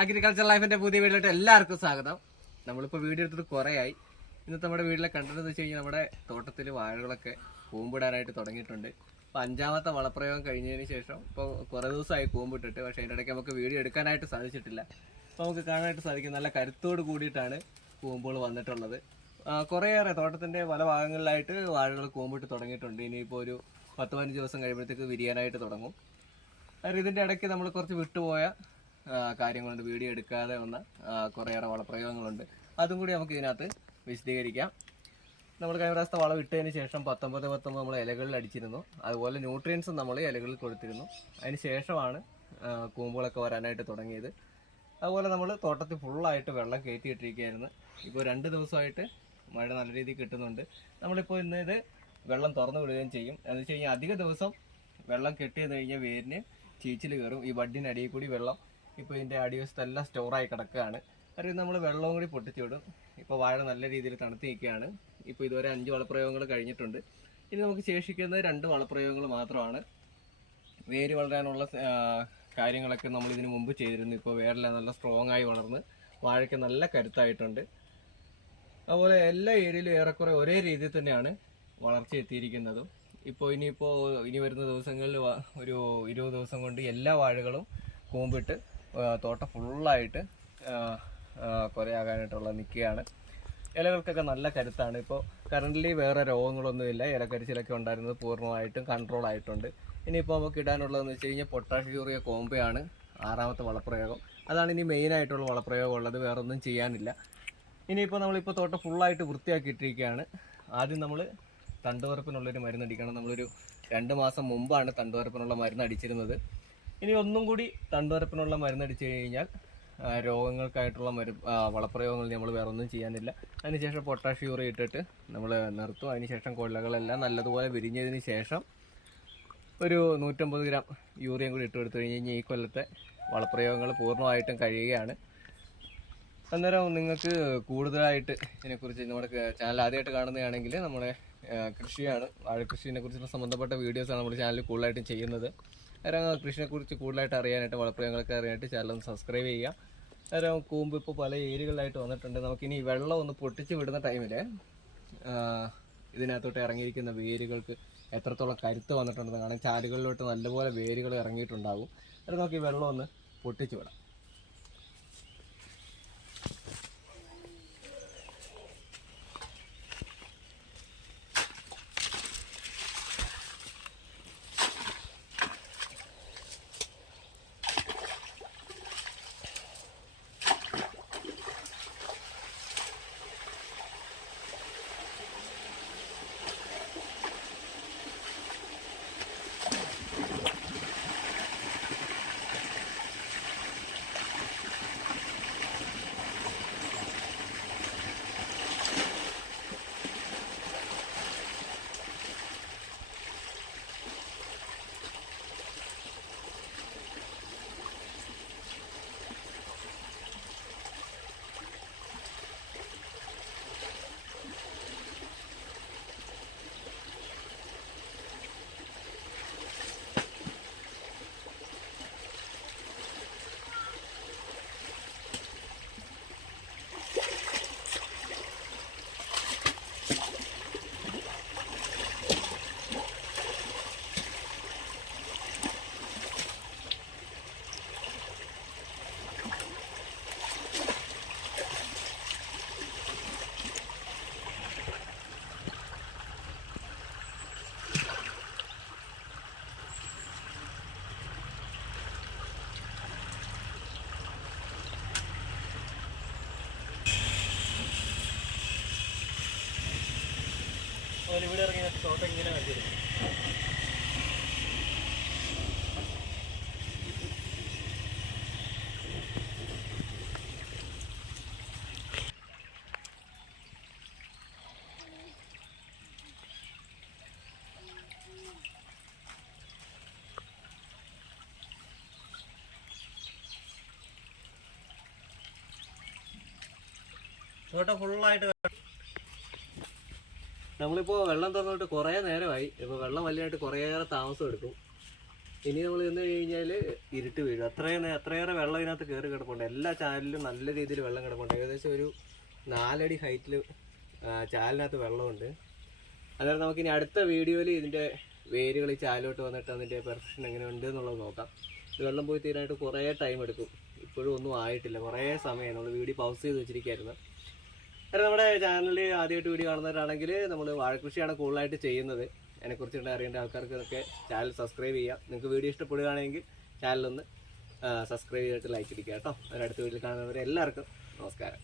Agriculture ലൈഫിന്റെ പുതിയ വീട്ടിലോട്ട് എല്ലാവർക്കും സ്വാഗതം. നമ്മളിപ്പോൾ വീഡിയോ എടുത്തത് കുറേ ആയി ഇന്നത്തെ നമ്മുടെ വീട്ടിലെ കണ്ടത് വെച്ച് കഴിഞ്ഞാൽ നമ്മുടെ തോട്ടത്തിൽ വാഴകളൊക്കെ കൂമ്പിടാനായിട്ട് തുടങ്ങിയിട്ടുണ്ട്. അപ്പോൾ അഞ്ചാമത്തെ വളപ്രയോഗം കഴിഞ്ഞതിന് ശേഷം ഇപ്പോൾ കുറേ ദിവസമായി കൂമ്പിട്ടിട്ട് പക്ഷേ അതിന്റെ ഇടയ്ക്ക് നമുക്ക് വീഡിയോ എടുക്കാനായിട്ട് സാധിച്ചിട്ടില്ല. അപ്പോൾ നമുക്ക് കാണാനായിട്ട് സാധിക്കും. നല്ല കരുത്തോട് കൂടിയിട്ടാണ് കൂമ്പുകൾ വന്നിട്ടുള്ളത്. കുറേയേറെ തോട്ടത്തിന്റെ പല ഭാഗങ്ങളിലായിട്ട് വാഴകൾ കൂമ്പിട്ട് തുടങ്ങിയിട്ടുണ്ട്. ഇനിയിപ്പോൾ ഒരു പത്ത് പതിനഞ്ച് ദിവസം കഴിയുമ്പോഴത്തേക്ക് വിരിയാനായിട്ട് തുടങ്ങും. ഇതിന്റെ ഇടയ്ക്ക് നമ്മൾ കുറച്ച് വിട്ടുപോയ കാര്യങ്ങളുണ്ട് വീഡിയോ എടുക്കാതെ വന്ന കുറേയേറെ വളപ്രയോഗങ്ങളുണ്ട് അതും കൂടി നമുക്ക് ഇതിനകത്ത് വിശദീകരിക്കാം. നമ്മൾ കഴിഞ്ഞ പ്രാവശ്യത്തെ വളം ഇട്ടതിന് ശേഷം പത്തൊമ്പത് പത്തൊമ്പത് നമ്മൾ ഇലകളിൽ അടിച്ചിരുന്നു. അതുപോലെ ന്യൂട്രിയൻസും നമ്മൾ ഇലകളിൽ കൊടുത്തിരുന്നു. അതിന് ശേഷമാണ് കൂമ്പുകളൊക്കെ വരാനായിട്ട് തുടങ്ങിയത്. അതുപോലെ നമ്മൾ തോട്ടത്തിൽ ഫുള്ളായിട്ട് വെള്ളം കയറ്റിയിട്ടിരിക്കുകയായിരുന്നു. ഇപ്പോൾ രണ്ട് ദിവസമായിട്ട് മഴ നല്ല രീതിയിൽ കിട്ടുന്നുണ്ട്. നമ്മളിപ്പോൾ ഇന്ന് ഇത് വെള്ളം തുറന്നു വിടുകയും ചെയ്യും. എന്ന് വെച്ച് കഴിഞ്ഞാൽ അധിക ദിവസം വെള്ളം കെട്ടി കഴിഞ്ഞാൽ വേരിന് ചീച്ചിൽ കയറും. ഈ ബഡിനടിയിൽ കൂടി വെള്ളം ഇപ്പോൾ ഇതിന്റെ അടിവശത്തെല്ലാം സ്റ്റോറായി കിടക്കുകയാണ്. അറിയാം നമ്മൾ വെള്ളവും കൂടി പൊട്ടിച്ചു വിടും. ഇപ്പോൾ വാഴ നല്ല രീതിയിൽ തണുത്ത് നിൽക്കുകയാണ്. ഇപ്പോൾ ഇതുവരെ അഞ്ച് വളപ്രയോഗങ്ങൾ കഴിഞ്ഞിട്ടുണ്ട്. ഇനി നമുക്ക് ശേഷിക്കുന്നത് രണ്ട് വളപ്രയോഗങ്ങൾ മാത്രമാണ്. വേര് വളരാനുള്ള കാര്യങ്ങളൊക്കെ നമ്മൾ ഇതിനു മുമ്പ് ചെയ്തിരുന്നു. ഇപ്പോൾ വേറെല്ലാം നല്ല സ്ട്രോങ് ആയി വളർന്ന് വാഴയ്ക്ക് നല്ല കരുത്തായിട്ടുണ്ട്. അതുപോലെ എല്ലാ ഏരിയയിലും ഏറെക്കുറെ ഒരേ രീതിയിൽ തന്നെയാണ് വളർച്ച എത്തിയിരിക്കുന്നതും. ഇപ്പോൾ ഇനിയിപ്പോൾ ഇനി വരുന്ന ദിവസങ്ങളിൽ ഒരു ഇരുപത് ദിവസം കൊണ്ട് എല്ലാ വാഴകളും കൂമ്പിട്ട് തോട്ടം ഫുള്ളായിട്ട് കുറയാകാനായിട്ടുള്ള നിൽക്കുകയാണ്. ഇലകൾക്കൊക്കെ നല്ല കരുത്താണ്. ഇപ്പോൾ കറന്റ് വേറെ രോഗങ്ങളൊന്നുമില്ല. ഇലക്കരിച്ചിലൊക്കെ ഉണ്ടായിരുന്നത് പൂർണമായിട്ടും കൺട്രോൾ ആയിട്ടുണ്ട്. ഇനിയിപ്പോൾ നമുക്ക് ഇടാനുള്ളതെന്ന് വെച്ച് കഴിഞ്ഞാൽ പൊട്ടാഷ് യൂറിയ കോമ്പയാണ് ആറാമത്തെ വളപ്രയോഗം. അതാണ് ഇനി മെയിൻ ആയിട്ടുള്ള വളപ്രയോഗം ഉള്ളത്. വേറെ ഒന്നും ചെയ്യാനില്ല. ഇനിയിപ്പോൾ നമ്മളിപ്പോൾ തോട്ടം ഫുള്ളായിട്ട് വൃത്തിയാക്കിയിട്ടിരിക്കുകയാണ്. ആദ്യം നമ്മൾ തണ്ടുവറപ്പിനുള്ളൊരു മരുന്ന് അടിക്കണം നമ്മളൊരു രണ്ട് മാസം മുമ്പാണ് തണ്ടുവറപ്പിനുള്ള മരുന്ന് അടിച്ചിരുന്നത് ഇനി ഒന്നും കൂടി തണ്ടുവരപ്പിനുള്ള മരുന്ന് അടിച്ചു കഴിഞ്ഞാൽ രോഗങ്ങൾക്കായിട്ടുള്ള മരു വളപ്രയോഗങ്ങൾ നമ്മൾ വേറെ ഒന്നും ചെയ്യാനില്ല. അതിനുശേഷം പൊട്ടാഷ് യൂറി ഇട്ടിട്ട് നമ്മൾ നിർത്തും. അതിനുശേഷം കൊല്ലകളെല്ലാം നല്ലതുപോലെ വിരിഞ്ഞതിന് ശേഷം ഒരു നൂറ്റമ്പത് ഗ്രാം യൂറിയം കൂടി ഇട്ട് കൊടുത്തു കഴിഞ്ഞ് കഴിഞ്ഞാൽ ഈ കൊല്ലത്തെ വളപ്രയോഗങ്ങൾ പൂർണമായിട്ടും കഴിയുകയാണ്. അന്നേരം നിങ്ങൾക്ക് കൂടുതലായിട്ട് ഇതിനെക്കുറിച്ച് നമ്മുടെ ചാനൽ ആദ്യമായിട്ട് കാണുന്നതാണെങ്കിൽ നമ്മുടെ കൃഷിയാണ് വാഴക്കൃഷിനെ കുറിച്ചുള്ള സംബന്ധപ്പെട്ട വീഡിയോസാണ് നമ്മുടെ ചാനലിൽ കൂടുതലായിട്ടും ചെയ്യുന്നത്. അന്നേരം കൃഷിനെക്കുറിച്ച് കൂടുതലായിട്ട് അറിയാനായിട്ട് വളപ്രയോഗങ്ങളൊക്കെ അറിയാനായിട്ട് ചാനൽ ഒന്ന് സബ്സ്ക്രൈബ് ചെയ്യുക. അരം കൂമ്പ് ഇപ്പോൾ പല ഏരിയകളിലായിട്ട് വന്നിട്ടുണ്ട്. നമുക്കിനി വെള്ളം ഒന്ന് പൊട്ടിച്ച് വിടുന്ന ടൈമിൽ ഇതിനകത്തോട്ട് ഇറങ്ങിയിരിക്കുന്ന വേരുകൾക്ക് എത്രത്തോളം കരുത്ത് വന്നിട്ടുണ്ടെന്ന് കാണാം. ചാലുകളിലോട്ട് നല്ലപോലെ വേരുകൾ ഇറങ്ങിയിട്ടുണ്ടാകും അത് നമുക്ക് ഈ വെള്ളം ഒന്ന് പൊട്ടിച്ച് വിടാം. ഇവിടെ ഇറങ്ങി തോട്ടം ഇങ്ങനെ കണ്ടിരുന്നു തോട്ടം ഫുള്ളായിട്ട് നമ്മളിപ്പോൾ വെള്ളം തുറന്നിട്ട് കുറേ നേരമായി. ഇപ്പൊ വെള്ളം വലിയായിട്ട് കുറേയേറെ താമസം എടുക്കും. ഇനി നമ്മൾ ചെന്ന് കഴിഞ്ഞാൽ ഇരുട്ട് വീഴും. അത്രയും അത്രയേറെ വെള്ളം ഇതിനകത്ത് കയറി കിടപ്പുണ്ട്. എല്ലാ ചാനലിലും നല്ല രീതിയിൽ വെള്ളം കിടപ്പുണ്ട്. ഏകദേശം ഒരു നാലടി ഹൈറ്റിൽ ചാലിനകത്ത് വെള്ളമുണ്ട്. അന്നേരം നമുക്കിനി അടുത്ത വീഡിയോയിൽ ഇതിന്റെ വേരുകൾ ഈ ചാലിലോട്ട് വന്നിട്ട് അതിന്റെ പെർഫെക്ഷൻ എങ്ങനെ ഉണ്ട് എന്നുള്ളത് നോക്കാം. ഇത് വെള്ളം പോയി തീരാനായിട്ട് കുറേ ടൈം എടുക്കും. ഇപ്പോഴും ഒന്നും ആയിട്ടില്ല. കുറേ സമയം നമ്മൾ വീഡിയോ പൗസ് ചെയ്ത് വെച്ചിരിക്കുകയായിരുന്നു കാരണം നമ്മുടെ ചാനലിൽ ആദ്യമായിട്ട് വീഡിയോ കാണുന്നവരാണെങ്കിൽ നമ്മൾ വാഴക്കൃഷിയാണ് കൂടുതലായിട്ട് ചെയ്യുന്നത്. അതിനെക്കുറിച്ചുള്ള അറിയേണ്ട ആൾക്കാർക്കൊക്കെ ചാനൽ സബ്സ്ക്രൈബ് ചെയ്യാം. നിങ്ങൾക്ക് വീഡിയോ ഇഷ്ടപ്പെടുകയാണെങ്കിൽ ചാനലൊന്ന് സബ്സ്ക്രൈബ് ചെയ്തിട്ട് ലൈക്ക് അടിക്കുക കേട്ടോ. അതിനടുത്ത വീട്ടിൽ കാണുന്നവരെ എല്ലാവർക്കും നമസ്കാരം.